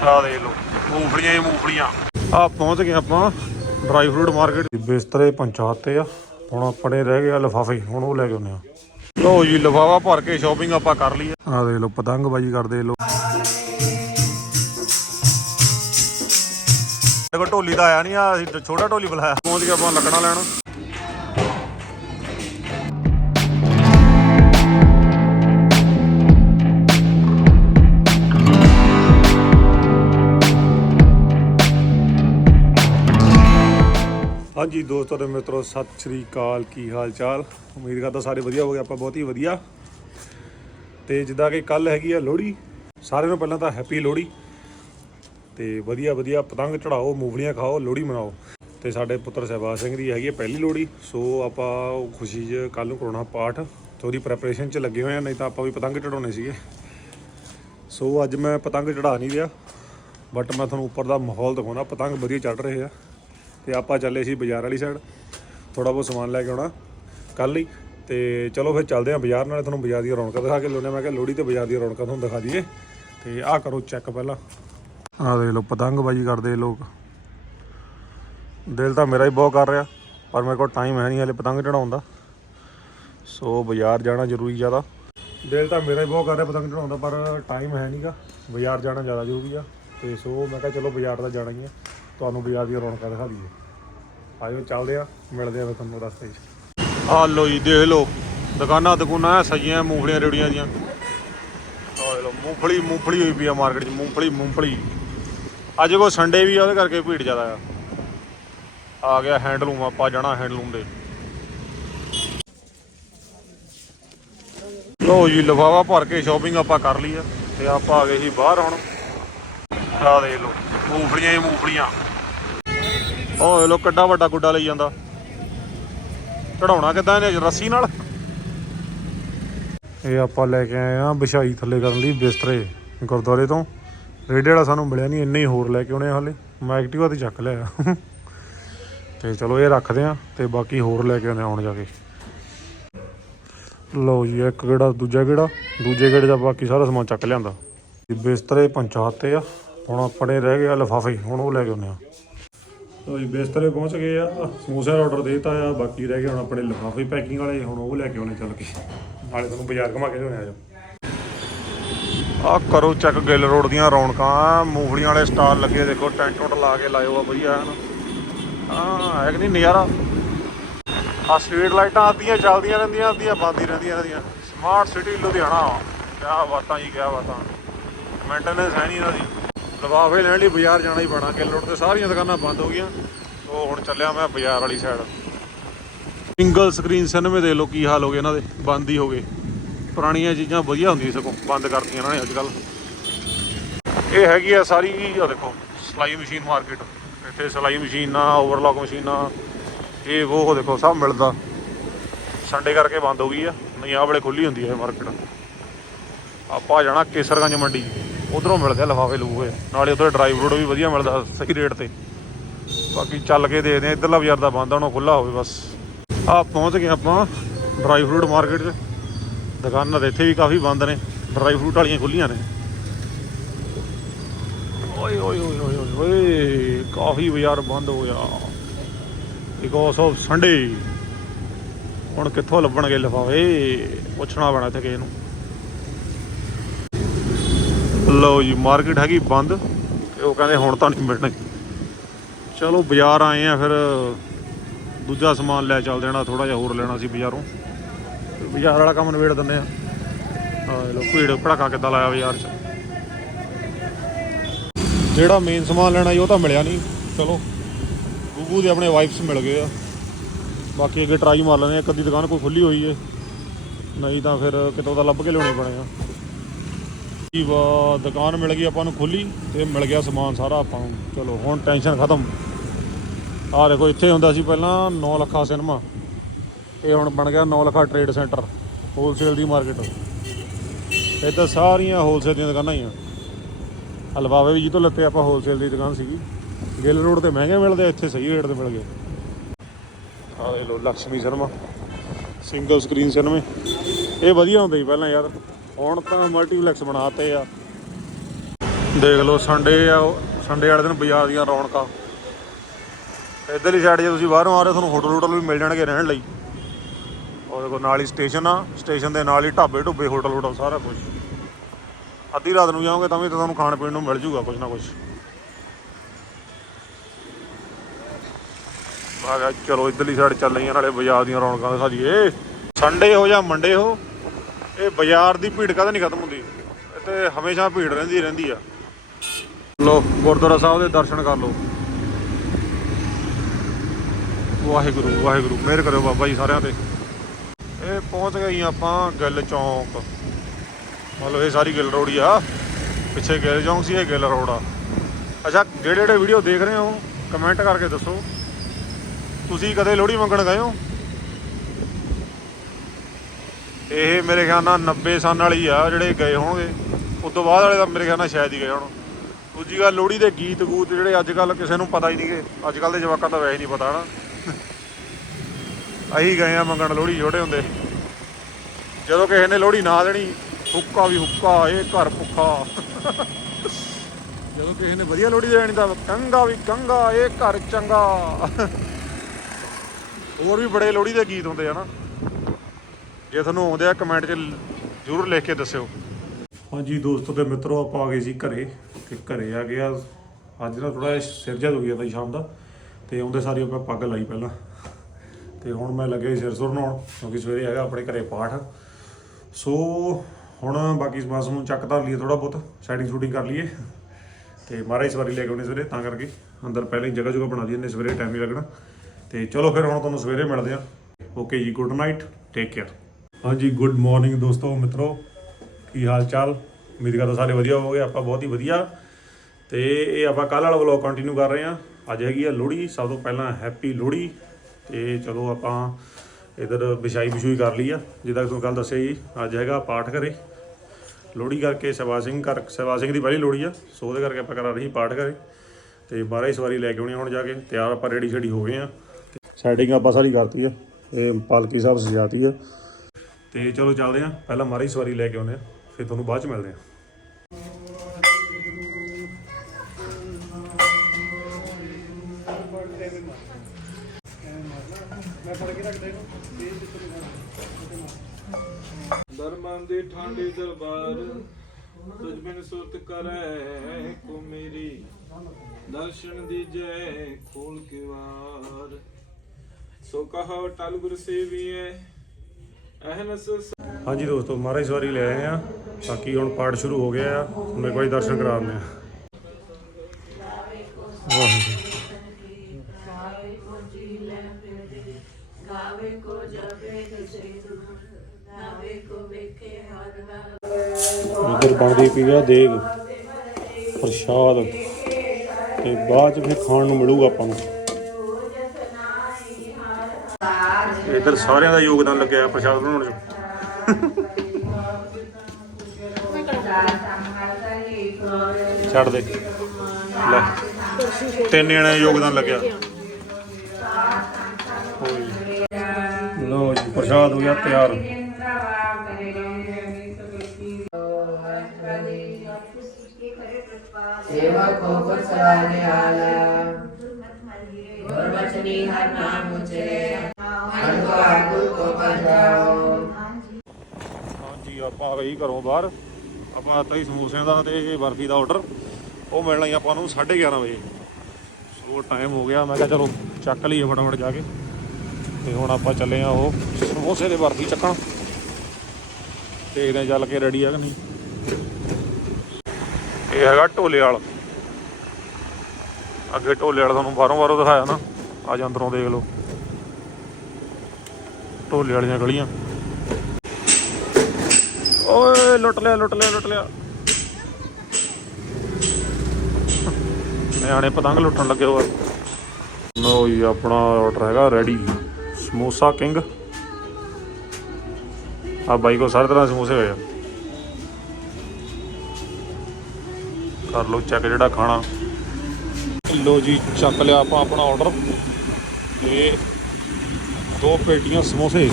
ਆ ਦੇਖ ਲਓ, ਮੂੰਗਫਲੀਆਂ ਹੀ ਮੂੰਗਫਲੀਆਂ। ਆ ਪਹੁੰਚ ਗਏ ਆਪਾਂ ਡਰਾਈ ਫਰੂਟ ਮਾਰਕੀਟ। ਬਿਸਤਰੇ ਪਹੁੰਚਾਤੇ ਆ, ਹੁਣ ਆਪਣੇ ਰਹਿ ਗਿਆ ਲਫਾਫੇ, ਹੁਣ ਉਹ ਲੈ ਕੇ ਆਉਂਦੇ ਆ। ਲਓ ਜੀ, ਲਫਾਫਾ ਭਰ ਕੇ ਸ਼ਾਪਿੰਗ ਆਪਾਂ ਕਰ ਲਈ ਆ ਦੇਖ ਲਓ, ਪਤੰਗਬਾਜੀ ਕਰਦੇ ਲੋ ਦੇਖੋ, ਢੋਲੀ ਦਾ ਆਇਆ ਨਹੀਂ ਆ, ਅਸੀਂ ਛੋਟਾ ਢੋਲੀ ਬੁਲਾਇਆ। ਪਹੁੰਚ ਗਏ ਆਪਾਂ ਲੱਕੜਾਂ ਲੈਣ। ਹਾਂਜੀ ਦੋਸਤੋ ਤੇ ਮਿੱਤਰੋ, ਸਤਿ ਸ਼੍ਰੀ ਅਕਾਲ। ਕੀ ਹਾਲ ਚਾਲ ਉਮੀਦ ਕਰਦਾ ਸਾਰੇ ਵਧੀਆ ਹੋਗੇ ਆਪਾਂ ਬਹੁਤ ਹੀ ਵਧੀਆ। ਤੇ ਜਿੱਦਾਂ ਕਿ ਕੱਲ ਹੈਗੀ ਆ ਲੋਹੜੀ, ਸਾਰਿਆਂ ਨੂੰ ਪਹਿਲਾਂ ਤਾਂ ਹੈਪੀ ਲੋਹੜੀ। ਤੇ ਵਧੀਆ ਵਧੀਆ ਪਤੰਗ ਚੜਾਓ, ਮੂੰਗਫਲੀਆਂ ਖਾਓ, ਲੋਹੜੀ ਮਨਾਓ। ਤੇ ਸਾਡੇ ਪੁੱਤਰ ਸਹਿਬਾਜ ਸਿੰਘ ਦੀ ਹੈਗੀ ਹੈ ਪਹਿਲੀ ਲੋਹੜੀ, ਸੋ ਆਪਾਂ ਉਹ ਖੁਸ਼ੀ 'ਚ ਕੱਲ ਨੂੰ ਕਰਾਉਣਾ ਪਾਠ, ਤੇ ਉਹਦੀ ਪ੍ਰੈਪਰੇਸ਼ਨ 'ਚ ਲੱਗੇ ਹੋਏ ਆ, ਨਹੀਂ ਤਾਂ ਆਪਾਂ ਵੀ ਪਤੰਗ ਚੜਾਉਣੇ ਸੀਗੇ। ਸੋ ਅੱਜ ਮੈਂ ਪਤੰਗ ਚੜਾ ਨਹੀਂ ਰਿਹਾ ਬਟ ਮੈਂ ਤੁਹਾਨੂੰ ਉੱਪਰ ਦਾ ਮਾਹੌਲ ਦਿਖਾਉਣਾ, ਪਤੰਗ ਵਧੀਆ ਚੜ ਰਹੇ ਆ। ਤੇ ਆਪਾਂ ਚੱਲੇ ਸੀ ਬਾਜ਼ਾਰ ਵਾਲੀ ਸਾਈਡ ਥੋੜਾ ਬਹੁਤ ਸਮਾਨ ਲੈ ਕੇ ਆਉਣਾ ਕੱਲ ਹੀ। ਤੇ ਚਲੋ ਫਿਰ ਚੱਲਦੇ ਆਂ ਬਾਜ਼ਾਰ, ਨਾਲੇ ਤੁਹਾਨੂੰ ਬਾਜ਼ਾਰ ਦੀਆਂ ਰੌਣਕਾਂ ਦਿਖਾ ਕੇ ਲੋਨੇ ਮੈਂ ਕਿਹਾ ਲੋਹੜੀ ਤੇ ਬਾਜ਼ਾਰ ਦੀਆਂ ਰੌਣਕਾਂ ਤੁਹਾਨੂੰ ਦਿਖਾ ਦਈਏ। ਤੇ ਆਹ ਕਰੋ ਚੈੱਕ ਪਹਿਲਾਂ। ਆਹ ਦੇਖ ਲਓ ਪਤੰਗਬਾਜ਼ੀ ਕਰਦੇ ਲੋਕ। ਦਿਲ ਤਾਂ ਮੇਰਾ ਹੀ ਬਹੁਤ ਕਰ ਰਿਹਾ, ਪਰ ਮੇਰੇ ਕੋਲ ਟਾਈਮ ਹੈ ਨਹੀਂ ਹਲੇ ਪਤੰਗ ਚੜਾਉਣ ਦਾ। ਸੋ ਬਾਜ਼ਾਰ ਜਾਣਾ ਜ਼ਰੂਰੀ ਜ਼ਿਆਦਾ। ਦਿਲ ਤਾਂ ਮੇਰਾ ਹੀ ਬਹੁਤ ਕਰ ਰਿਹਾ ਪਤੰਗ ਚੜਾਉਣ ਦਾ, ਪਰ ਟਾਈਮ ਹੈ ਨਹੀਂਗਾ। ਬਾਜ਼ਾਰ ਜਾਣਾ ਜ਼ਿਆਦਾ ਜ਼ਰੂਰੀ ਆ। ਤੇ ਸੋ ਮੈਂ ਕਿਹਾ ਚਲੋ ਬਾਜ਼ਾਰ ਤਾਂ ਜਾਣਾ ਹੀ ਆ। ਤੁਹਾਨੂੰ ਬਾਜ਼ਾਰ ਦੀਆਂ ਰੌਣਕਾਂ ਦਿਖਾ ਦਈਏ। ਆਇਓ, ਚੱਲਦੇ ਆ। ਮਿਲਦੇ ਆ ਫਿਰ ਤੁਹਾਨੂੰ ਰਸਤੇ 'ਚ ਆ ਲੋ ਜੀ, ਦੇਖ ਲਓ। ਦੁਕਾਨਾਂ ਦੁਕਾਨਾਂ ਸਜੀਆਂ ਮੂੰਗਫਲੀਆਂ ਰੇੜੀਆਂ ਦੀਆਂ। ਆ ਲੋ ਮੂੰਗਫਲੀ ਮੂੰਗਫਲੀ ਹੋਈ ਪਈ ਆ ਮਾਰਕੀਟ 'ਚ, ਮੂੰਗਫਲੀ ਮੂੰਗਫਲੀ। ਅੱਜ ਕੋ ਸੰਡੇ ਵੀ ਆ, ਉਹਦੇ ਕਰਕੇ ਭੀੜ ਜ਼ਿਆਦਾ ਆ। ਆ ਗਿਆ ਹੈਂਡਲੂਮ ਆਪਾਂ ਜਾਣਾ ਹੈਂਡਲੂਮ ਦੇ ਲੋ ਜੀ, ਲਫਾਫਾ ਭਰ ਕੇ ਸ਼ਾਪਿੰਗ ਆਪਾਂ ਕਰ ਲਈ ਆ, ਤੇ ਆਪਾਂ ਆ ਗਏ ਸੀ ਬਾਹਰ ਹੁਣ। ਆ ਦੇਖ ਲਓ, ਮੂੰਗਫਲੀਆਂ ਹੀ ਮੂੰਗਫਲੀਆਂ। ਉਹ ਦੇਖ ਕਿੱਡਾ ਵੱਡਾ ਗੁੱਡਾ ਲਈ ਜਾਂਦਾ। ਚੜਾਉਣਾ ਕਿੱਦਾਂ ਇਹਨੇ ਰੱਸੀ ਨਾਲ? ਇਹ ਆਪਾਂ ਲੈ ਕੇ ਆਏ ਆ ਵਿਛਾਈ ਥੱਲੇ ਕਰਨ ਲਈ ਬਿਸਤਰੇ ਗੁਰਦੁਆਰੇ ਤੋਂ। ਰੇਡੇ ਵਾਲਾ ਸਾਨੂੰ ਮਿਲਿਆ ਨਹੀਂ, ਇੰਨੇ ਹੀ ਹੋਰ ਲੈ ਕੇ ਆਉਣੇ ਹਾਲੇ। ਮੈਂ ਐਕਟਿਵਾ ਤੇ ਚੱਕ ਲਿਆ। ਤੇ ਚਲੋ ਇਹ ਰੱਖਦੇ ਆ ਤੇ ਬਾਕੀ ਹੋਰ ਲੈ ਕੇ ਆਉਂਦੇ ਆਉਣ ਜਾ ਕੇ। ਲਓ ਜੀ, ਇੱਕ ਗੇੜਾ, ਦੂਜਾ ਗੇੜਾ। ਦੂਜੇ ਗੇੜੇ ਦਾ ਬਾਕੀ ਸਾਰਾ ਸਮਾਨ ਚੱਕ ਲਿਆਂਦਾ। ਬਿਸਤਰੇ ਪਹੁੰਚਾਤੇ ਆ। ਹੁਣ ਆਪਣੇ ਰਹਿ ਗਿਆ ਲਫਾਫੇ, ਹੁਣ ਉਹ ਲੈ ਕੇ ਆਉਂਦੇ ਆ। ਲਓ ਜੀ ਬਿਸਤਰੇ ਪਹੁੰਚ ਗਏ ਆ। ਸਮੋਸੇ ਦਾ ਆਰਡਰ ਦੇਤਾ ਆ। ਬਾਕੀ ਰਹਿ ਗਏ ਹੁਣ ਆਪਣੇ ਲਫਾਫੇ ਪੈਕਿੰਗ ਵਾਲੇ। ਹੁਣ ਉਹ ਲੈ ਕੇ ਆਉਣੇ ਚੱਲ ਕੇ। ਨਾਲੇ ਤੁਹਾਨੂੰ ਬਾਜ਼ਾਰ ਘੁਮਾ ਕੇ ਲਿਆਉਣੇ ਆ ਜਾ ਆ ਕਰੋ ਚੱਕ ਗਿੱਲ ਰੋਡ ਦੀਆਂ ਰੌਣਕਾਂ। ਮੂੰਗਫਲੀਆਂ ਵਾਲੇ ਸਟਾਲ ਲੱਗੇ। ਦੇਖੋ, ਟੈਂਟ ਟੁੰਟ ਲਾ ਕੇ ਲਾਇਓ ਆ ਵਧੀਆ ਹਨ। ਹਾਂ, ਹੈ ਕਿ ਨਹੀਂ ਨਜ਼ਾਰਾ? ਆ ਸਟਰੀਟ ਲਾਈਟਾਂ ਆਦੀਆਂ ਚੱਲਦੀਆਂ ਰਹਿੰਦੀਆਂ ਆਦੀਆਂ ਬੰਦ ਹੀ ਰਹਿੰਦੀਆਂ। ਇਹਦੀਆਂ ਸਮਾਰਟ ਸਿਟੀ ਲੁਧਿਆਣਾ। ਕਿਆ ਬਾਤਾਂ ਜੀ, ਕਿਆ ਬਾਤਾਂ। ਮੇਨਟੇਨੈਂਸ ਹੈ ਨਹੀਂ ਇਹਨਾਂ ਦੀ। ਲਫਾਫੇ ਲੈਣ ਲਈ ਬਾਜ਼ਾਰ ਜਾਣਾ ਹੀ ਪੈਣਾ ਗਿੱਲ ਰੋਡ ਤੇ ਸਾਰੀਆਂ ਦੁਕਾਨਾਂ ਬੰਦ ਹੋ ਗਈਆਂ। ਸੋ ਹੁਣ ਚੱਲਿਆ ਮੈਂ ਬਾਜ਼ਾਰ ਵਾਲੀ ਸਾਈਡ ਸਿੰਗਲ ਸਕਰੀਨ ਸਿਨੇਮੇ ਦੇ ਲੋ ਕੀ ਹਾਲ ਹੋ ਗਏ ਇਹਨਾਂ ਦੇ, ਬੰਦ ਹੀ ਹੋ ਗਏ। ਪੁਰਾਣੀਆਂ ਚੀਜ਼ਾਂ ਵਧੀਆ ਹੁੰਦੀਆਂ ਸਗੋਂ, ਬੰਦ ਕਰਤੀਆਂ ਇਹਨਾਂ ਨੇ ਅੱਜ ਕੱਲ ਇਹ ਹੈਗੀ ਆ ਸਾਰੀ ਆ ਦੇਖੋ, ਸਲਾਈ ਮਸ਼ੀਨ ਮਾਰਕੀਟ ਇੱਥੇ ਸਲਾਈ ਮਸ਼ੀਨਾਂ ਓਵਰਲੌਕ ਮਸ਼ੀਨਾਂ, ਇਹ ਉਹ ਦੇਖੋ, ਸਭ ਮਿਲਦਾ। ਸੰਡੇ ਕਰਕੇ ਬੰਦ ਹੋ ਗਈ ਆ, ਨਹੀਂ ਆਹ ਵੇਲੇ ਖੁੱਲੀ ਹੁੰਦੀ ਹੈ ਮਾਰਕੀਟ ਆਪਾਂ ਜਾਣਾ ਕੇਸਰਗੰਜ ਮੰਡੀ। ਉਧਰੋਂ ਮਿਲ ਗਿਆ ਲਫਾਫੇ ਲੂਏ ਨਾਲੇ ਉਧਰ ਡਰਾਈ ਫਰੂਟ ਵੀ ਵਧੀਆ ਮਿਲਦਾ ਸਹੀ ਰੇਟ ਤੇ। ਬਾਕੀ ਚੱਲ ਕੇ ਦੇਖਦੇ ਆ ਇਧਰਲਾ ਬਾਜ਼ਾਰ ਦਾ ਬੰਦ ਆ, ਹੁਣ ਖੁੱਲਾ ਹੋਵੇ ਬਸ। ਆ ਪਹੁੰਚ ਗਏ ਆਪਾਂ ਡਰਾਈ ਫਰੂਟ ਮਾਰਕੀਟ 'ਚ। ਦੁਕਾਨਾਂ ਤੇ ਇੱਥੇ ਵੀ ਕਾਫੀ ਬੰਦ ਨੇ ਡਰਾਈ ਫਰੂਟ ਵਾਲੀਆਂ ਖੁੱਲੀਆਂ ਨੇ। ਓਏ ਓਏ ਓਏ ਓਏ ਓਏ ਕਾਫੀ ਬਾਜ਼ਾਰ ਬੰਦ ਹੋ ਗਿਆ। ਬਿਕੋਜ਼ ਆਫ ਸੰਡੇ ਹੁਣ ਕਿੱਥੋਂ ਲੱਭਣਗੇ ਲਿਫਾਫੇ? ਪੁੱਛਣਾ ਪੈਣਾ ਇੱਥੇ ਕਿਸੇ ਨੂੰ। ਲਓ ਜੀ ਮਾਰਕੀਟ ਹੈਗੀ ਬੰਦ ਤੇ ਉਹ ਕਹਿੰਦੇ ਹੁਣ ਤਾਂ ਨਹੀਂ ਮਿਲਣੇ ਚਲੋ ਬਾਜ਼ਾਰ ਆਏ ਆ ਫਿਰ, ਦੂਜਾ ਸਮਾਨ ਲੈ ਚੱਲ ਦੇਣਾ ਥੋੜਾ ਜਿਹਾ ਹੋਰ ਲੈਣਾ ਸੀ ਬਾਜ਼ਾਰੋਂ। ਬਾਜ਼ਾਰ ਵਾਲਾ ਕੰਮ ਨਿਬੇੜ ਦਿੰਦੇ ਆ। ਆ ਲੋ ਭੀੜ, ਭੜਕਾ ਕਿੱਦਾਂ ਲਾਇਆ ਬਾਜ਼ਾਰ 'ਚ। ਜਿਹੜਾ ਮੇਨ ਸਮਾਨ ਲੈਣਾ ਸੀ ਉਹ ਤਾਂ ਮਿਲਿਆ ਨਹੀਂ। ਚਲੋ ਗੁੱਗੂ ਦੇ ਆਪਣੇ ਵਾਈਫਸ ਮਿਲ ਗਏ ਆ। ਬਾਕੀ ਅੱਗੇ ਟਰਾਈ ਮਾਰ ਲੈਂਦੇ ਆ, ਇੱਕ ਅੱਧੀ ਦੁਕਾਨ ਕੋਈ ਖੁੱਲੀ ਹੋਈ ਏ। ਨਹੀਂ ਤਾਂ ਫਿਰ ਕਿਤੋਂ ਤਾਂ ਲੱਭ ਕੇ ਲਿਆਉਣੀ ਪੈਣੇ ਆ। ਜੀ, ਵਾ, ਦੁਕਾਨ ਮਿਲ ਗਈ ਆਪਾਂ ਨੂੰ ਖੁੱਲੀ ਤੇ ਮਿਲ ਗਿਆ ਸਮਾਨ ਸਾਰਾ ਆਪਾਂ ਨੂੰ। ਚਲੋ, ਹੁਣ ਟੈਨਸ਼ਨ ਖਤਮ। ਆਹ ਦੇਖੋ, ਇੱਥੇ ਹੁੰਦਾ ਸੀ ਪਹਿਲਾਂ 9 ਲੱਖਾ ਸਿਨੇਮਾ ਇਹ ਹੁਣ ਬਣ ਗਿਆ 9 ਲੱਖਾ ਟ੍ਰੇਡ ਸੈਂਟਰ ਹੋਲਸੇਲ ਦੀ ਮਾਰਕੀਟ ਇੱਧਰ ਸਾਰੀਆਂ ਹੋਲਸੇਲ ਦੀਆਂ ਦੁਕਾਨਾਂ ਹੀ ਆ। ਹਲਵਾਵੇ ਵੀ ਜਿੱਤੋਂ ਲੱਤੇ ਆਪਾਂ ਹੋਲਸੇਲ ਦੀ ਦੁਕਾਨ ਸੀਗੀ। ਗਿੱਲ ਰੋਡ ਤੇ ਮਹਿੰਗੇ ਮਿਲਦੇ ਇੱਥੇ ਸਹੀ ਰੇਟ ਤੇ ਮਿਲ ਗਏ। ਆ ਇਹ ਲੋ ਲక్ష్ਮੀ ਸਿਨੇਮਾ ਸਿੰਗਲ ਸਕਰੀਨ ਸਿਨੇਮੇ ਇਹ ਵਧੀਆ ਹੁੰਦੇ ਜੀ ਪਹਿਲਾਂ ਯਾਰ। ਹੁਣ ਤਾਂ ਮਲਟੀਪਲੈਕਸ ਬਣਾਤੇ ਆ। ਦੇਖ ਲਓ ਸੰਡੇ ਆ ਸੰਡੇ ਵਾਲੇ ਦਿਨ ਬਾਜ਼ਾਰ ਦੀਆਂ ਰੌਣਕਾਂ। ਇਧਰਲੀ ਸਾਈਡ ਜੇ ਤੁਸੀਂ ਬਾਹਰੋਂ ਆ ਰਹੇ ਹੋ, ਤੁਹਾਨੂੰ ਹੋਟਲ ਹੋਟਲ ਵੀ ਮਿਲ ਜਾਣਗੇ ਰਹਿਣ ਲਈ। ਉਹ ਦੇਖੋ, ਨਾਲ ਹੀ ਸਟੇਸ਼ਨ ਆ। ਸਟੇਸ਼ਨ ਦੇ ਨਾਲ ਹੀ ਢਾਬੇ, ਢੁੱਬੇ ਹੋਟਲ ਹੋਟਲ ਸਾਰਾ ਕੁਝ। ਅੱਧੀ ਰਾਤ ਨੂੰ ਜਾਓਗੇ ਤਾਂ ਵੀ ਤੁਹਾਨੂੰ ਖਾਣ ਪੀਣ ਨੂੰ ਮਿਲ ਜੂਗਾ ਕੁਝ ਨਾ ਕੁਝ ਮੈਂ ਕਿਹਾ ਚਲੋ, ਇਧਰਲੀ ਸਾਈਡ ਚੱਲ ਰਹੀਆਂ ਨਾਲੇ ਬਾਜ਼ਾਰ ਦੀਆਂ ਰੌਣਕਾਂ ਦਿਖਾ ਦਈਏ। ਸੰਡੇ ਹੋ ਜਾਂ ਮੰਡੇ ਹੋ ਇਹ ਬਾਜ਼ਾਰ ਦੀ ਭੀੜ ਕਦੇ ਨਹੀਂ ਖਤਮ ਹੁੰਦੀ। ਇੱਥੇ ਹਮੇਸ਼ਾ ਭੀੜ ਰਹਿੰਦੀ ਰਹਿੰਦੀ ਆ। ਲੋ ਗੁਰਦੁਆਰਾ ਸਾਹਿਬ ਦੇ ਦਰਸ਼ਨ ਕਰ ਲਓ। ਵਾਹਿਗੁਰੂ ਵਾਹਿਗੁਰੂ, ਮਿਹਰ ਕਰਿਓ ਬਾਬਾ ਜੀ ਸਾਰਿਆਂ ਤੇ। ਇਹ ਪਹੁੰਚ ਗਏ ਜੀ ਆਪਾਂ ਗਿੱਲ ਚੌਂਕ। ਮਤਲਬ ਇਹ ਸਾਰੀ ਗਿੱਲ ਰੋਡ ਹੀ ਆ। ਪਿੱਛੇ ਗਿੱਲ ਚੌਂਕ ਸੀ, ਇਹ ਗਿੱਲ ਰੋਡ ਆ। ਅੱਛਾ ਜਿਹੜੇ ਜਿਹੜੇ ਵੀਡੀਓ ਦੇਖ ਰਹੇ ਹੋ, ਕਮੈਂਟ ਕਰਕੇ ਦੱਸੋ। ਤੁਸੀਂ ਕਦੇ ਲੋਹੜੀ ਮੰਗਣ ਗਏ ਹੋ? ਇਹ ਮੇਰੇ ਖਿਆਲ ਨਾਲ 90 ਸਾਲ ਵਾਲੀ ਆ, ਜਿਹੜੇ ਗਏ ਹੋਣਗੇ। ਉਸ ਤੋਂ ਬਾਅਦ ਵਾਲੇ ਤਾਂ ਮੇਰੇ ਖਿਆਲ ਨਾਲ ਸ਼ਾਇਦ ਹੀ ਗਏ ਹੋਣ। ਦੂਜੀ ਗੱਲ, ਲੋਹੜੀ ਦੇ ਗੀਤ ਗੂਤ ਜਿਹੜੇ ਅੱਜ ਕੱਲ ਕਿਸੇ ਨੂੰ ਪਤਾ ਹੀ ਨਹੀਂਗੇ ਅੱਜ ਕੱਲ ਦੇ ਜਵਾਕਾਂ ਤਾਂ ਵੈਸੇ ਨਹੀਂ ਪਤਾ ਹਨਾ। ਅਸੀਂ ਗਏ ਆ ਮੰਗਣ ਲੋਹੜੀ ਛੋਟੇ ਹੁੰਦੇ। ਜਦੋਂ ਕਿਸੇ ਨੇ ਲੋਹੜੀ ਨਾ ਦੇਣੀ, ਹੁੱਕਾ ਵੀ ਹੁੱਕਾ, ਇਹ ਘਰ ਭੁੱਖਾ। ਜਦੋਂ ਕਿਸੇ ਨੇ ਵਧੀਆ ਲੋਹੜੀ ਦੇਣੀ ਤਾਂ ਕੰਗਾ ਵੀ ਕੰਗਾ, ਇਹ ਘਰ ਚੰਗਾ। ਹੋਰ ਵੀ ਬੜੇ ਲੋਹੜੀ ਦੇ ਗੀਤ ਹੁੰਦੇ ਆ ਨਾ। ਜੇ ਤੁਹਾਨੂੰ ਆਉਂਦੇ ਆ ਕਮੈਂਟ 'ਚ ਜ਼ਰੂਰ ਲਿਖ ਕੇ ਦੱਸਿਓ। ਹਾਂਜੀ ਦੋਸਤੋ ਤੇ ਮਿੱਤਰੋ, ਆਪਾਂ ਆ ਗਏ ਸੀ ਘਰੇ ਤੇ ਘਰੇ ਆ ਗਿਆ। ਅੱਜ ਨਾ ਥੋੜਾ ਸਿਰ ਜਿਹਾ ਹੋ ਗਿਆ ਸੀ ਸ਼ਾਮ ਦਾ ਤੇ ਆਉਂਦੇ ਸਾਰੀ ਆਪਾਂ ਪੱਗ ਲਾਈ ਪਹਿਲਾਂ। ਤੇ ਹੁਣ ਮੈਂ ਲੱਗਿਆ ਸਿਰ ਸੁਰ ਨਹਾਉਣ, ਕਿਉਂਕਿ ਸਵੇਰੇ ਹੈਗਾ ਆਪਣੇ ਘਰੇ ਪਾਠ। ਸੋ ਹੁਣ ਬਾਕੀ ਸਮਾਨ ਨੂੰ ਚੱਕ ਧਰ ਲਈਏ ਥੋੜਾ ਬਹੁਤ ਸਾਈਡਿੰਗ ਸ਼ੂਟਿੰਗ ਕਰ ਲਈਏ। ਤੇ ਮਹਾਰਾਜ ਇਸ ਵਾਰੀ ਲੈ ਕੇ ਆਉਣੇ ਸਵੇਰੇ, ਤਾਂ ਕਰਕੇ ਅੰਦਰ ਪਹਿਲਾਂ ਹੀ ਜਗ੍ਹਾ ਜਗ੍ਹਾ ਬਣਾ ਦਈਏ ਨੇ ਸਵੇਰੇ ਟਾਈਮ ਹੀ ਲੱਗਣਾ। ਤੇ ਚਲੋ ਫਿਰ ਹੁਣ ਤੁਹਾਨੂੰ ਸਵੇਰੇ ਮਿਲਦੇ ਆ ਓਕੇ ਜੀ ਗੁੱਡ ਨਾਈਟ ਟੇਕ ਕੇਅਰ ਹਾਂਜੀ ਗੁੱਡ ਮਾਰਨਿੰਗ ਦੋਸਤੋ, ਮਿੱਤਰੋ, ਕੀ ਹਾਲ ਚਾਲ? ਉਮੀਦ ਕਰਦਾ ਸਾਰੇ ਵਧੀਆ ਹੋਵੋਗੇ, ਆਪਾਂ ਬਹੁਤ ਹੀ ਵਧੀਆ। ਤੇ ਇਹ ਆਪਾਂ ਕੱਲ ਵਾਲਾ ਵਲੌਗ ਕੰਟੀਨਿਊ ਕਰ ਰਹੇ ਹਾਂ। ਅੱਜ ਹੈਗੀ ਆ ਲੋਹੜੀ, ਸਭ ਤੋਂ ਪਹਿਲਾਂ ਹੈਪੀ ਲੋਹੜੀ। ਤੇ ਚਲੋ ਆਪਾਂ ਇਧਰ ਵਿਛਾਈ ਵਿਛੂਈ ਕਰ ਲਈ ਆ। ਜਿੱਦਾਂ ਕਿ ਤੁਹਾਨੂੰ ਕੱਲ ਦੱਸਿਆ ਜੀ, ਅੱਜ ਹੈਗਾ ਪਾਠ ਘਰੇ। ਲੋਹੜੀ ਕਰਕੇ ਸੇਵਾ ਸਿੰਘ ਕਰ ਸੇਵਾ ਸਿੰਘ ਦੀ ਪਹਿਲੀ ਲੋਹੜੀ ਆ। ਸੋ ਉਹਦੇ ਕਰਕੇ ਆਪਾਂ ਕਰਾ ਰਹੀ ਪਾਠ ਘਰੇ। ਤੇ ਬਾਰਾਂ ਹੀ ਸਵਾਰੀ ਲੈ ਕੇ ਆਉਣੀ ਹੁਣ ਜਾ ਕੇ। ਤਿਆਰ ਆਪਾਂ ਰੈਡੀ ਸ਼ੈਡੀ ਹੋ ਗਏ ਆ ਸੈਟਿੰਗ ਆਪਾਂ ਸਾਰੀ ਕਰਤੀ ਆ। ਇਹ ਪਾਲਕੀ ਸਾਹਿਬ ਸਜਾਤੀ ਆ। ਤੇ ਚਲੋ ਚੱਲਦੇ ਆ ਪਹਿਲਾਂ ਮਾਰੀ ਸਵਾਰੀ ਲੈ ਕੇ ਆਉਨੇ ਆ ਫਿਰ ਤੁਹਾਨੂੰ ਬਾਅਦ ਚ ਮਿਲਦੇ ਆ ਦਰਬਾਂ ਦੇ ਠਾਂਡੇ ਦਰਬਾਰ, ਤੁਝ ਬਿਨ ਸੁਰਤ ਕਰੈ ਕੋ ਮੇਰੀ। ਦਰਸ਼ਨ ਦੀਜੈ ਖੋਲ ਕੇ ਵਾਰ। ਸੋ ਕਹੋ ਟਲ ਗੁਰ ਸੇਵੀਐ ਅਹਨਸ ਹਾਂਜੀ ਦੋਸਤੋ ਮਹਾਰਾਜ ਸਵਾਰੀ ਲੈ ਆਏ ਆ। ਬਾਕੀ ਹੁਣ ਪਾਠ ਸ਼ੁਰੂ ਹੋ ਗਿਆ ਆ। ਹੁਣ ਇੱਕ ਵਾਰੀ ਦਰਸ਼ਨ ਕਰਾ ਦਿੰਦੇ ਆ। ਵਾਹਿਗੁਰੂ ਬਣਦੀ ਪਈ ਆ ਦੇਗ ਪ੍ਰਸ਼ਾਦ। ਤੇ ਬਾਅਦ ਚ ਫਿਰ ਖਾਣ ਨੂੰ ਮਿਲੂਗਾ ਆਪਾਂ ਨੂੰ। ਇੱਧਰ ਸਾਰਿਆਂ ਦਾ ਯੋਗਦਾਨ ਲੱਗਿਆ ਪ੍ਰਸ਼ਾਦ ਬਣਾਉਣ ਚ ਛੱਡ ਦੇ ਲੈ ਤਿੰਨ ਜਣੇ ਦਾ ਯੋਗਦਾਨ ਲੱਗਿਆ ਹੋਈ। ਲਓ ਜੀ ਪ੍ਰਸ਼ਾਦ ਹੋ ਗਿਆ ਤਿਆਰ सेवक होकर सराहने आला गुरबचनी हर नाम उचरे ਹਾਂਜੀ, ਆਪਾਂ ਗਈ ਘਰੋਂ ਬਾਹਰ। ਆਪਾਂ ਦਿੱਤਾ ਸਮੋਸਿਆਂ ਦਾ ਤੇ ਬਰਫੀ ਦਾ ਆਰਡਰ ਉਹ ਮਿਲਣਾ ਹੀ ਆਪਾਂ ਨੂੰ 11:30 ਵਜੇ। ਸੋ ਟਾਈਮ ਹੋ ਗਿਆ। ਮੈਂ ਕਿਹਾ ਚਲੋ ਚੱਕ ਲਈਏ ਫਟਾਫਟ ਜਾ ਕੇ। ਤੇ ਹੁਣ ਆਪਾਂ ਚੱਲੇ ਆ ਉਹ ਸਮੋਸੇ ਦੇ ਬਰਫੀ ਚੱਕਣ। ਦੇਖਦੇ ਚੱਲ ਕੇ ਰੈਡੀ ਆ ਕਿ ਨਹੀਂ। ਇਹ ਹੈਗਾ ਢੋਲੇ ਵਾਲਾ। ਅੱਗੇ ਢੋਲੇ ਵਾਲਾ ਤੁਹਾਨੂੰ ਬਾਹਰੋਂ ਬਾਹਰੋਂ ਦਿਖਾਇਆ ਨਾ। ਅੱਜ ਅੰਦਰੋਂ ਦੇਖ ਲਓ। ਢੋਲੇ ਵਾਲੀਆਂ ਗਲੀਆਂ। ਓਏ, ਲੁੱਟ ਲਿਆ ਲੁੱਟ ਲਿਆ ਲੁੱਟ ਲਿਆ। ਨਿਆਣੇ ਪਤੰਗ ਲੁੱਟਣ ਲੱਗੇ ਹੋਆ ਲਓ ਜੀ, ਆਪਣਾ ਆਰਡਰ ਹੈਗਾ ਰੈਡੀ ਸਮੋਸਾ ਕਿੰਗ। ਆ ਬਾਈ ਕੋ ਸਾਰੇ ਤਰ੍ਹਾਂ ਦੇ ਸਮੋਸੇ ਹੋਏ ਆ। ਕਰ ਲਓ ਚੈੱਕ ਜਿਹੜਾ ਖਾਣਾ। ਲਓ ਜੀ, ਚੱਕ ਲਿਆ ਆਪਾਂ ਆਪਣਾ ਆਰਡਰ ਤੇ ਦੋ ਪੇਟੀਆਂ ਸਮੋਸੇ।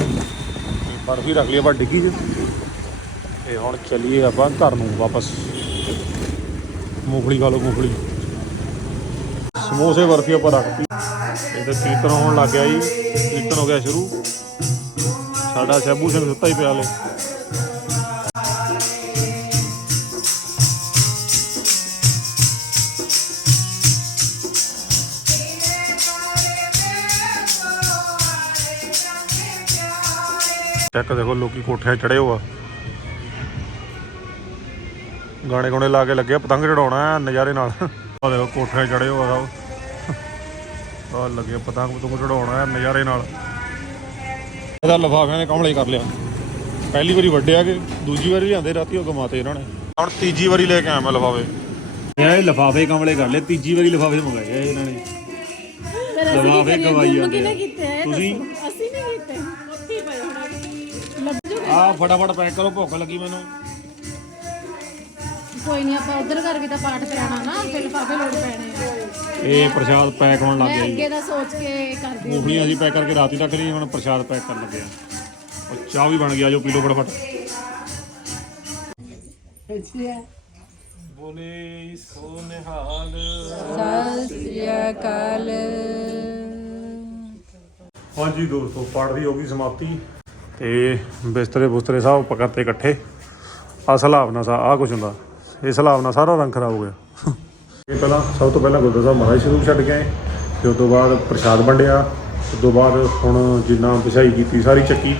ਬਰਫੀ ਰੱਖ ਲਈ, ਆਪਾਂ ਡਿੱਗੀ 'ਚ ਤੇ ਹੁਣ ਚੱਲੀਏ ਆਪਾਂ ਘਰ ਨੂੰ ਵਾਪਸ। ਮੂੰਗਫਲੀ ਖਾ ਲਓ, ਮੂੰਗਫਲੀ। ਸਮੋਸੇ, ਬਰਫੀ ਆਪਾਂ ਰੱਖਤੀ ਇਹ ਕੀਰਤਨ ਹੋਣ ਲੱਗ ਗਿਆ ਜੀ। ਕੀਰਤਨ ਹੋ ਗਿਆ ਸ਼ੁਰੂ। ਸਾਡਾ ਸੈਬੂ ਸਿੰਘ ਸੁੱਤਾ ਹੀ ਪਿਆ ਲੈ ਚੈੱਕ ਦੇਖੋ ਲੋਕੀ ਕੋਠਿਆਂ ਚੜੇ ਹੋਆ ਗਾਣੇ ਗੁਣੇ ਲਾ ਕੇ ਲੱਗੇ ਪਤੰਗ ਚੜਾਉਣਾ ਹੈ ਨਜ਼ਾਰੇ ਨਾਲ। ਆ ਦੇਖੋ ਕੋਠਿਆਂ ਚੜੇ ਹੋਆ ਸਭ। ਆ ਲੱਗੇ ਪਤੰਗ ਪਤੰਗ ਚੜਾਉਣਾ ਹੈ ਨਜ਼ਾਰੇ ਨਾਲ। ਇਹਦਾ ਲਫਾਫਿਆਂ ਦੇ ਕਮਲੇ ਕਰ ਲਿਆ। ਪਹਿਲੀ ਵਾਰੀ ਵੱਡਿਆ ਕਿ ਦੂਜੀ ਵਾਰੀ ਲਿਆਂਦੇ ਰਾਤੀ ਉਹ ਗਮਾਤੇ ਇਹਨਾਂ ਨੇ। ਹੁਣ ਤੀਜੀ ਵਾਰੀ ਲੈ ਕੇ ਆਇਆ ਮੈਂ ਲਫਾਫੇ। ਇਹ ਲਫਾਫੇ ਕਮਲੇ ਕਰ ਲਏ ਤੀਜੀ ਵਾਰੀ ਲਫਾਫੇ ਮੰਗਾਏ ਆ ਇਹਨਾਂ ਨੇ। ਲਫਾਫੇ ਗਵਾਈ ਜਾਂਦੇ ਆ। ਤੁਸੀਂ? ਅਸੀਂ ਨਹੀਂ ਕੀਤੇ। ਲੱਭ ਜੂ ਆ ਫਟਾਫਟ ਪੈਕ ਕਰੋ ਭੁੱਖ ਲੱਗੀ ਮੈਨੂੰ। ਕੋਈ ਨਹੀਂ ਆਪਾਂ ਉਧਰ ਕਰ ਵੀ ਤਾਂ ਪਾਠ ਕਰਾਣਾ ਨਾ ਫਿਰ ਲਿਫਾਫੇ ਲੋੜ ਪੈਣੇ ਆ। ਇਹ ਪ੍ਰਸ਼ਾਦ ਪੈਕ ਹੋਣ ਲੱਗ ਮੈਂ ਗਿਆ ਜੀ ਅੱਗੇ ਦਾ ਸੋਚ ਕੇ ਕਰਦੀ ਹਾਂ। ਮੂੰਗਫਲੀਆਂ ਅਸੀਂ ਪੈਕ ਕਰਕੇ ਰਾਤੀ ਰੱਖ ਲਈ ਹੁਣ ਪ੍ਰਸ਼ਾਦ ਪੈਕ ਕਰਨ ਲੱਗੇ ਆ। ਉਹ ਚਾਹ ਵੀ ਬਣ ਗਿਆ ਜੋ ਪੀ ਲਓ ਫਟਾਫਟ। ਬੋਲੇ ਸੋ ਨਿਹਾਲ ਸਤਿ ਸ੍ਰੀ ਅਕਾਲ। ਹਾਂਜੀ ਦੋਸਤੋ ਪਾਠ ਦੀ ਹੋ ਗਈ ਸਮਾਪਤੀ। ਤੇ ਬਿਸਤਰੇ ਬੁਸਤਰੇ ਸਭ ਪਕੜਤੇ ਇਕੱਠੇ। ਆ ਸਲਾਬ ਨਾਲ ਸਾ ਆ ਕੁਛ ਹੁੰਦਾ। ਇਹ ਸਲਾਬ ਨਾਲ ਸਾਰਾ ਰੰਗ ਖਰਾਬ ਹੋ ਗਿਆ। ਇਹ ਪਹਿਲਾਂ, ਸਭ ਤੋਂ ਪਹਿਲਾਂ ਗੁਰਦੁਆਰਾ ਸਾਹਿਬ ਮਹਾਰਾਜ ਸਰੂਪ ਛੱਡ ਕੇ ਆਏ। ਤੇ ਉਸ ਤੋਂ ਬਾਅਦ ਪ੍ਰਸ਼ਾਦ ਵੰਡਿਆ। ਉਸ ਤੋਂ ਬਾਅਦ ਹੁਣ ਜਿੰਨਾ ਵਿਛਾਈ ਕੀਤੀ ਸਾਰੀ ਚੱਕੀ।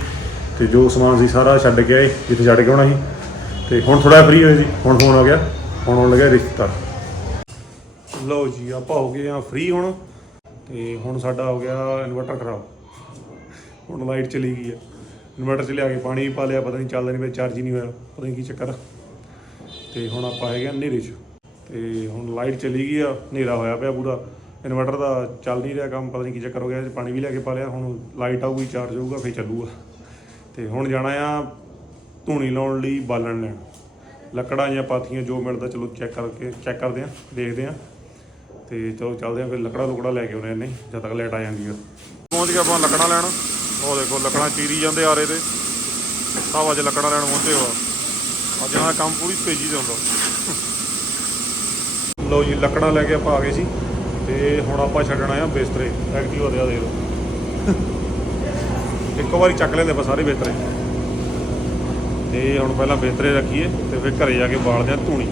ਤੇ ਜੋ ਸਮਾਨ ਸੀ ਸਾਰਾ ਛੱਡ ਕੇ ਆਏ, ਜਿੱਥੇ ਛੱਡ ਕੇ ਆਉਣਾ ਸੀ। ਤੇ ਹੁਣ ਥੋੜਾ ਫ੍ਰੀ ਹੋਏ ਸੀ। ਹੁਣ ਫੋਨ ਆ ਗਿਆ। ਹੁਣ ਆਉਣ ਲੱਗਿਆ ਰਿਸ਼ਤਾ ਲਓ ਜੀ, ਆਪਾਂ ਹੋ ਗਏ ਆ ਫ੍ਰੀ ਹੁਣ। ਤੇ ਹੁਣ ਸਾਡਾ ਹੋ ਗਿਆ ਇਨਵਰਟਰ ਖਰਾਬ। ਹੁਣ ਲਾਈਟ ਚਲੀ ਗਈ ਹੈ। ਇਨਵਰਟਰ 'ਚ ਲਿਆ ਕੇ ਪਾਣੀ ਵੀ ਪਾ ਲਿਆ, ਪਤਾ ਨਹੀਂ ਚੱਲਦਾ ਨਹੀਂ ਪਿਆ ਚਾਰਜ ਹੀ ਨਹੀਂ ਹੋਇਆ, ਪਤਾ ਨਹੀਂ ਕੀ ਚੱਕਰ ਆ। ਤੇ ਹੁਣ ਆਪਾਂ ਹੈਗੇ ਆ ਹਨੇਰੇ 'ਚ, ਤੇ ਹੁਣ ਲਾਈਟ ਚਲੀ ਗਈ ਆ, ਹਨੇਰਾ ਹੋਇਆ ਪਿਆ ਪੂਰਾ। ਇਨਵਰਟਰ ਦਾ ਚੱਲ ਨਹੀਂ ਰਿਹਾ ਕੰਮ, ਪਤਾ ਨਹੀਂ ਕੀ ਚੱਕਰ ਹੋ ਗਿਆ ਪਾਣੀ ਵੀ ਲੈ ਕੇ ਪਾ ਲਿਆ, ਹੁਣ ਲਾਈਟ ਆਊਗੀ ਚਾਰਜ ਹੋਊਗਾ, ਫੇਰ ਚੱਲੂਗਾ। ਤੇ ਹੁਣ ਜਾਣਾ ਆ ਧੂਣੀ ਲਾਉਣ ਲਈ ਬਾਲਣ ਲੈਣ। ਲੱਕੜਾਂ ਜਾਂ ਪਾਥੀਆਂ ਜੋ ਮਿਲਦਾ, ਚਲੋ ਚੈੱਕ ਕਰਕੇ ਚੈੱਕ ਕਰਦੇ ਆ, ਦੇਖਦੇ ਆ। ਤੇ ਚਲੋ ਚੱਲਦੇ ਆ, ਫਿਰ ਲੱਕੜਾ ਲੁਕੜਾ ਲੈ ਕੇ ਆਉਣੇ ਨੇ ਜਦ ਤੱਕ ਲਾਈਟ ਆ ਜਾਂਦੀ ਆ। ਪਹੁੰਚ ਗਿਆ ਆਪਾਂ ਲੱਕੜਾਂ ਲੈਣ। ਉਹ ਦੇਖੋ, ਲੱਕੜਾਂ ਚੀਰੀ ਜਾਂਦੇ ਆਰੇ ਤੇ। ਸਭ ਅੱਜ ਲੱਕੜਾਂ ਲੈਣ ਪਹੁੰਚੇ ਹੋਆ ਅੱਜ ਇਹਨਾਂ ਦਾ ਕੰਮ ਪੂਰੀ ਤੇਜ਼ੀ ਤੇ ਹੁੰਦਾ। ਲਓ ਜੀ, ਲੱਕੜਾਂ ਲੈ ਕੇ ਆਪਾਂ ਆ ਗਏ ਸੀ। ਤੇ ਹੁਣ ਆਪਾਂ ਛੱਡਣਾ ਆ ਬਿਸਤਰੇ। ਐਕਟਿਵ ਦੇ ਆ ਦੇ ਲਓ। ਇੱਕੋ ਵਾਰੀ ਚੱਕ ਲੈਂਦੇ ਆਪਾਂ ਸਾਰੇ ਬਿਸਤਰੇ। ਤੇ ਹੁਣ ਪਹਿਲਾਂ ਬਿਸਤਰੇ ਰੱਖੀਏ ਤੇ ਫਿਰ ਘਰੇ ਜਾ ਕੇ ਬਾਲਦੇ ਆ ਧੂਣੀ।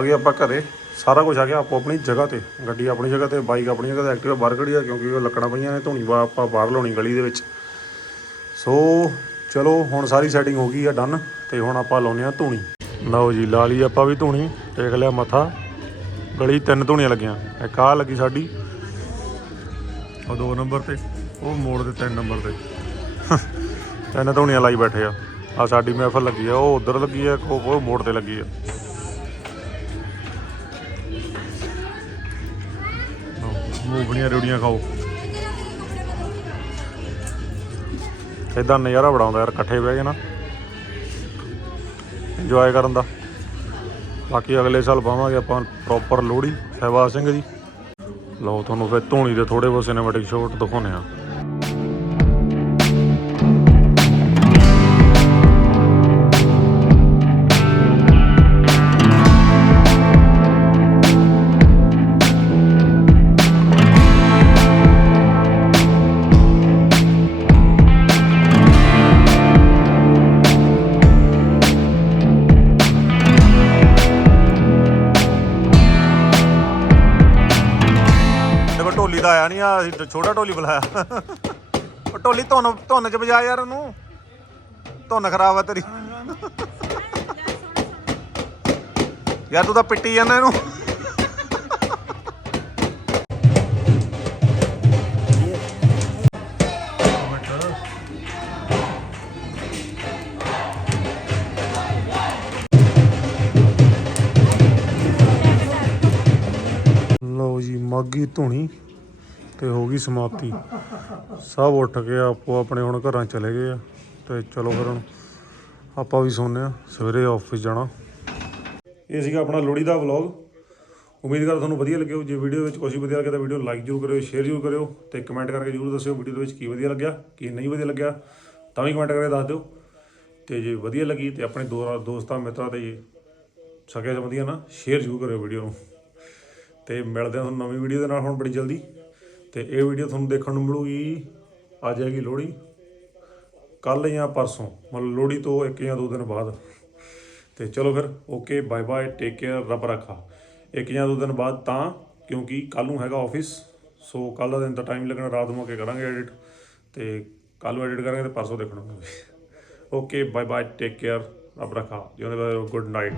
ਆ ਗਏ ਆਪਾਂ ਘਰੇ। ਸਾਰਾ ਕੁਝ ਆ ਗਿਆ ਆਪੋ ਆਪਣੀ ਜਗ੍ਹਾ ਤੇ। ਗੱਡੀ ਆਪਣੀ ਜਗ੍ਹਾ ਤੇ, ਬਾਈਕ ਆਪਣੀ ਜਗ੍ਹਾ ਤੇ ਐਕਟਿਵਾ ਬਾਹਰ ਖੜੀ ਆ ਕਿਉਂਕਿ ਉਹ ਲੱਕੜਾਂ ਪਈਆਂ ਨੇ ਧੂਣੀ ਆਪਾਂ ਬਾਹਰ ਲਾਉਣੀ ਗਲੀ ਦੇ ਵਿੱਚ। ਸੋ ਚਲੋ, ਹੁਣ ਸਾਰੀ ਸੈਟਿੰਗ ਹੋ ਗਈ ਆ ਡਨ ਤੇ ਹੁਣ ਆਪਾਂ ਲਾਉਨੇ ਆ ਧੂਣੀ। ਲਓ ਜੀ, ਲਾ ਲਈ ਆਪਾਂ ਵੀ ਧੂਣੀ ਟੇਕ ਲਿਆ ਮੱਥਾ। ਗਲੀ ਤਿੰਨ ਧੂਣੀਆਂ ਲੱਗੀਆਂ, ਇੱਕ ਆਹ ਲੱਗੀ ਸਾਡੀ। ਉਹ ਦੋ ਨੰਬਰ ਤੇ, ਉਹ ਮੋੜ ਦੇ ਤਿੰਨ ਨੰਬਰ ਤੇ। ਤਿੰਨ ਧੂਣੀਆਂ ਲਾਈ ਬੈਠੇ ਆ। ਆ ਸਾਡੀ ਮਹਿਫਲ ਲੱਗੀ ਆ, ਉਹ ਉਧਰ ਲੱਗੀ ਆ ਉਹ ਮੋੜ ਤੇ ਲੱਗੀ ਆ। ਮੂੰਗਫਲੀਆਂ ਰੋੜੀਆਂ ਖਾਓ। ਇਦਾਂ ਨਜ਼ਾਰਾ ਬੜਾ ਆਉਂਦਾ ਯਾਰ, ਇਕੱਠੇ ਬਹਿ ਕੇ ਨਾ। ਇੰਜੋਏ ਕਰਨ ਦਾ। ਬਾਕੀ ਅਗਲੇ ਸਾਲ ਪਾਵਾਂਗੇ ਆਪਾਂ ਪ੍ਰੋਪਰ ਲੋਹੜੀ, ਸਹਿਬਾਜ ਸਿੰਘ ਜੀ। ਲਓ, ਤੁਹਾਨੂੰ ਫਿਰ ਧੂਣੀ ਦੇ ਥੋੜੇ ਬਹੁਤ ਸਿਨੇਮੈਟਿਕ ਸ਼ਾਟ ਦਿਖਾਉਂਦੇ ਆ ਢੋਲੀ ਨਹੀਂ ਆ ਅਸੀਂ ਛੋਟਾ ਢੋਲੀ ਬੁਲਾਇਆ। ਉਹ ਢੋਲੀ ਧੁੰਨ ਧੁੰਨ ਚ ਵਜਾ ਯਾਰ ਉਹਨੂੰ। ਧੁੰਨ ਖਰਾਬ ਆ ਤੇਰੀ। ਯਾਰ ਤੂੰ ਤਾਂ ਪਿੱਟੀ ਜਾਂਦਾ ਇਹਨੂੰ। ਲਓ ਜੀ ਮਾਗੀ ਧੂਣੀ। ਤੇ ਹੋ ਗਈ ਸਮਾਪਤੀ। ਸਭ ਉੱਠ ਕੇ ਆਪੋ ਆਪਣੇ ਹੁਣ ਘਰਾਂ ਚਲੇ ਗਏ ਆ ਤੇ ਚਲੋ ਫਿਰ ਹੁਣ ਆਪਾਂ ਵੀ ਸੌਂਦੇ ਆ, ਸਵੇਰੇ ਆਫਿਸ ਜਾਣਾ। ਇਹ ਸੀਗਾ ਆਪਣਾ ਲੋਹੜੀ ਦਾ ਵਲੌਗ ਉਮੀਦ ਕਰਦਾ ਤੁਹਾਨੂੰ ਵਧੀਆ ਲੱਗਿਆ ਹੋਊ। ਜੇ ਵੀਡੀਓ ਵਿੱਚ ਕੁਝ ਵਧੀਆ ਲੱਗਿਆ ਤਾਂ ਵੀਡੀਓ ਲਾਈਕ ਜ਼ਰੂਰ ਕਰਿਓ ਸ਼ੇਅਰ ਜ਼ਰੂਰ ਕਰਿਓ ਤੇ ਕਮੈਂਟ ਕਰਕੇ ਜ਼ਰੂਰ ਦੱਸਿਓ ਵੀਡੀਓ ਦੇ ਵਿੱਚ ਕੀ ਵਧੀਆ ਲੱਗਿਆ, ਕੀ ਨਹੀਂ ਵਧੀਆ ਲੱਗਿਆ। ਤਾਂ ਵੀ ਕਮੈਂਟ ਕਰਕੇ ਦੱਸ ਦਿਓ। ਤੇ ਜੇ ਵਧੀਆ ਲੱਗੀ ਤੇ ਆਪਣੇ ਦੋ ਦੋਸਤਾਂ, ਮਿੱਤਰਾਂ ਤੇ ਸਕੇ ਸੰਬੰਧੀਆਂ ਨਾ ਸ਼ੇਅਰ ਜ਼ਰੂਰ ਕਰਿਓ ਵੀਡੀਓ ਨੂੰ। ਤੇ ਮਿਲਦੇ ਹਾਂ ਤੁਹਾਨੂੰ ਨਵੀਂ ਵੀਡੀਓ ਦੇ ਨਾਲ। ਹੁਣ ਬੜੀ ਜਲਦੀ। ਤੇ ਇਹ ਵੀਡੀਓ ਤੁਹਾਨੂੰ ਦੇਖਣ ਨੂੰ ਮਿਲੂਗੀ। ਆ ਜਾਏਗੀ ਲੋਹੜੀ। ਕੱਲ ਜਾਂ ਪਰਸੋਂ, ਮਤਲਬ ਲੋਹੜੀ ਤੋਂ ਇੱਕ ਜਾਂ ਦੋ ਦਿਨ ਬਾਅਦ। ਤੇ ਚਲੋ ਫਿਰ okay bye bye take care ਰੱਬ ਰੱਖਾ। ਇੱਕ ਜਾਂ ਦੋ ਦਿਨ ਬਾਅਦ ਤਾਂ, ਕਿਉਂਕਿ ਕੱਲ ਨੂੰ ਹੈਗਾ ਆਫਿਸ ਸੋ ਕੱਲ ਦਾ ਦਿਨ ਤਾਂ ਟਾਈਮ ਲੱਗਣਾ, ਰਾਤ ਨੂੰ ਆ ਕੇ ਕਰਾਂਗੇ ਐਡਿਟ ਤੇ ਕੱਲ ਨੂੰ ਐਡਿਟ ਕਰਾਂਗੇ ਤੇ ਪਰਸੋਂ ਦੇਖਣਾ okay bye bye take care ਰੱਬ ਰੱਖਾ। ਜਿਉਂਦੇ ਗੁੱਡ ਨਾਈਟ